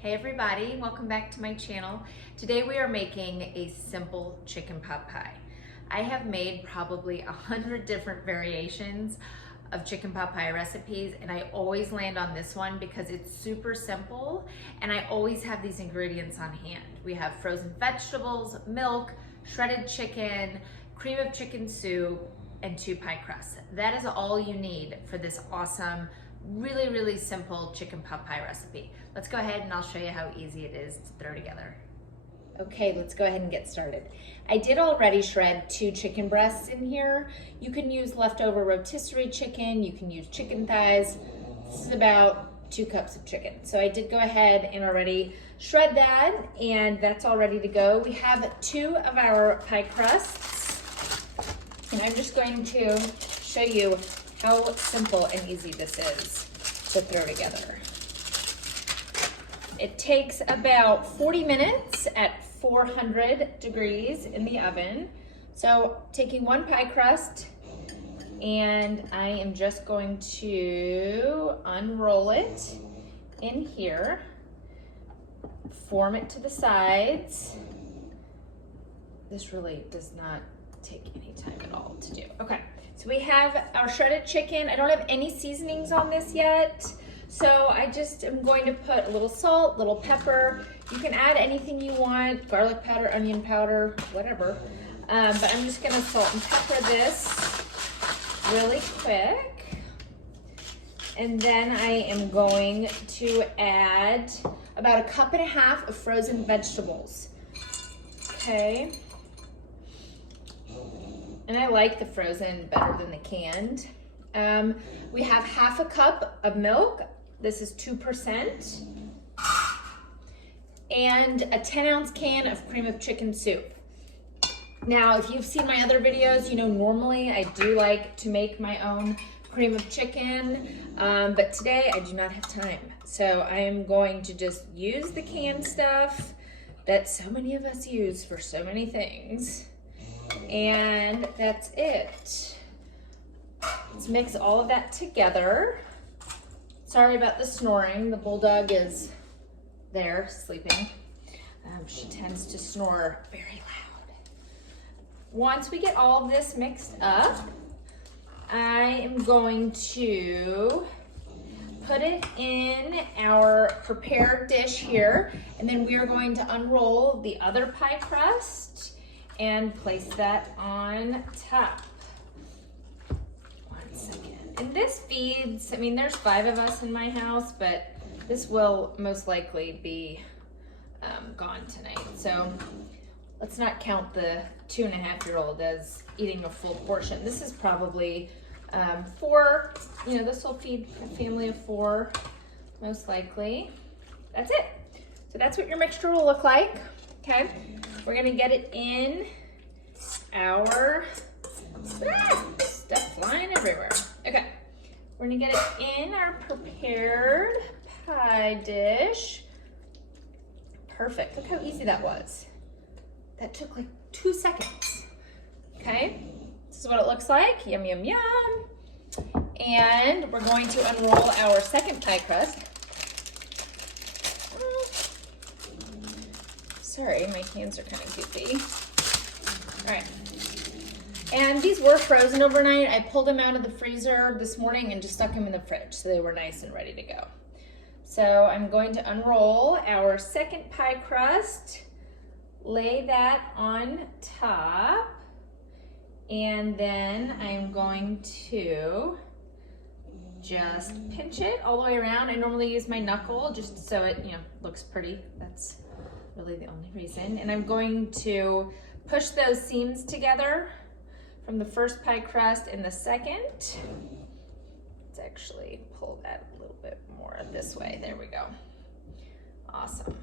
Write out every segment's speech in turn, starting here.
Hey everybody, welcome back to my channel. Today we are making a simple chicken pot pie. I have made probably 100 different variations of chicken pot pie recipes, and I always land on this one because it's super simple and I always have these ingredients on hand. We have frozen vegetables, milk, shredded chicken, cream of chicken soup, and 2 pie crusts. That is all you need for this awesome, really simple chicken pot pie recipe. Let's go ahead and I'll show you how easy it is to throw together. Okay, let's go ahead and get started. I did already shred 2 chicken breasts in here. You can use leftover rotisserie chicken, you can use chicken thighs. This is about 2 cups of chicken. So I did go ahead and already shred that, and that's all ready to go. We have 2 of our pie crusts, and I'm just going to show you how simple and easy this is to throw together. It takes about 40 minutes at 400 degrees in the oven. So taking 1 pie crust, and I am just going to unroll it in here, form it to the sides. This really does not take any time at all to do. Okay. So we have our shredded chicken. I don't have any seasonings on this yet, so I just am going to put a little salt, little pepper. You can add anything you want, garlic powder, onion powder, whatever. But I'm just gonna salt and pepper this really quick. And then I am going to add about 1.5 cups of frozen vegetables. Okay. And I like the frozen better than the canned. We have 1/2 cup of milk. This is 2%. And a 10-ounce can of cream of chicken soup. Now, if you've seen my other videos, you know normally I do like to make my own cream of chicken, but today I do not have time. So I am going to just use the canned stuff that so many of us use for so many things. And that's it. Let's mix all of that together. Sorry about the snoring. The bulldog is there sleeping. She tends to snore very loud. Once we get all of this mixed up, I am going to put it in our prepared dish here, and then we are going to unroll the other pie crust and place that on top. 1 second. And this feeds, I mean, there's 5 of us in my house, but this will most likely be gone tonight. So let's not count the 2.5-year-old as eating a full portion. This is probably 4, this will feed a family of 4, most likely. That's it. So that's what your mixture will look like. Okay, we're gonna get it in our, stuff flying everywhere. Okay, we're gonna get it in our prepared pie dish. Perfect, look how easy that was. That took like 2 seconds. Okay, this is what it looks like, yum, yum, yum. And we're going to unroll our second pie crust. Sorry, my hands are kind of goofy. All right. And these were frozen overnight. I pulled them out of the freezer this morning and just stuck them in the fridge so they were nice and ready to go. So I'm going to unroll our second pie crust, lay that on top, and then I'm going to just pinch it all the way around. I normally use my knuckle just so it, looks pretty. That's really the only reason. And I'm going to push those seams together from the first pie crust and the second. Let's actually pull that a little bit more this way. There we go. Awesome.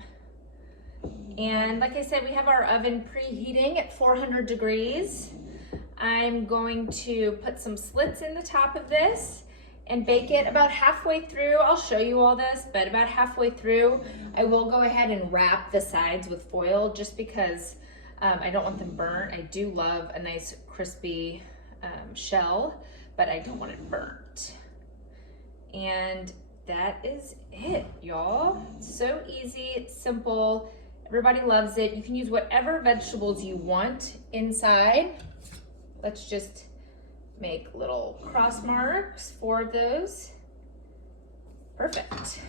And like I said, we have our oven preheating at 400 degrees. I'm going to put some slits in the top of this and bake it about halfway through. I'll show you all this, but about halfway through, I will go ahead and wrap the sides with foil just because I don't want them burnt. I do love a nice crispy shell, but I don't want it burnt. And that is it, y'all. So easy, simple. Everybody loves it. You can use whatever vegetables you want inside. Let's just make little cross marks, 4 of those. Perfect.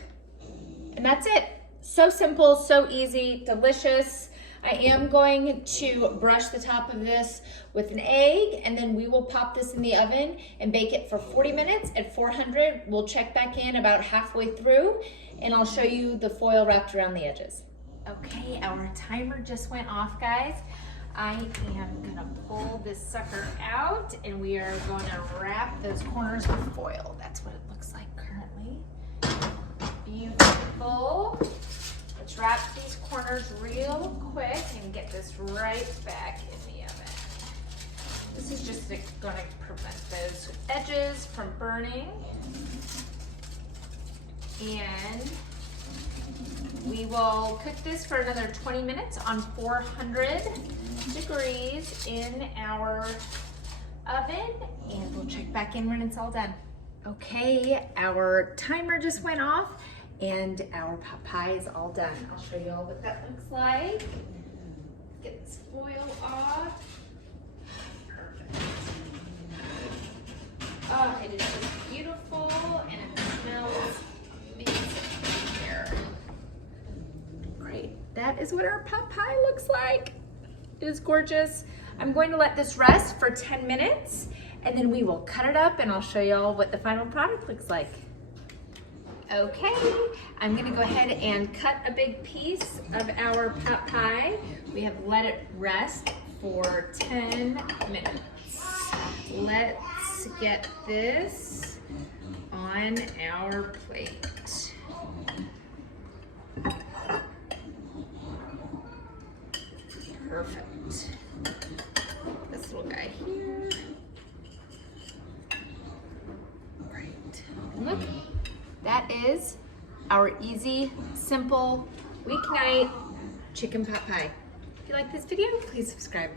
And that's it. So simple, so easy, delicious. I am going to brush the top of this with an egg, and then we will pop this in the oven and bake it for 40 minutes at 400. We'll check back in about halfway through, and I'll show you the foil wrapped around the edges. Okay, our timer just went off, guys. I am gonna pull this sucker out, and we are gonna wrap those corners with foil. That's what it looks like currently. Beautiful. Let's wrap these corners real quick and get this right back in the oven. This is just gonna prevent those edges from burning. And we will cook this for another 20 minutes on 400 degrees in our oven, and we'll check back in when it's all done. Okay, our timer just went off and our pot pie is all done. I'll show you all what that looks like. Get this foil off. Perfect. Oh, it is just beautiful and it smells amazing here. Great. That is what our pot pie looks like. It is gorgeous. I'm going to let this rest for 10 minutes and then we will cut it up and I'll show you all what the final product looks like. Okay, I'm gonna go ahead and cut a big piece of our pot pie. We have let it rest for 10 minutes. Let's get this on our plate. Perfect. This little guy here. Great. Look. That is our easy, simple, weeknight chicken pot pie. If you like this video, please subscribe.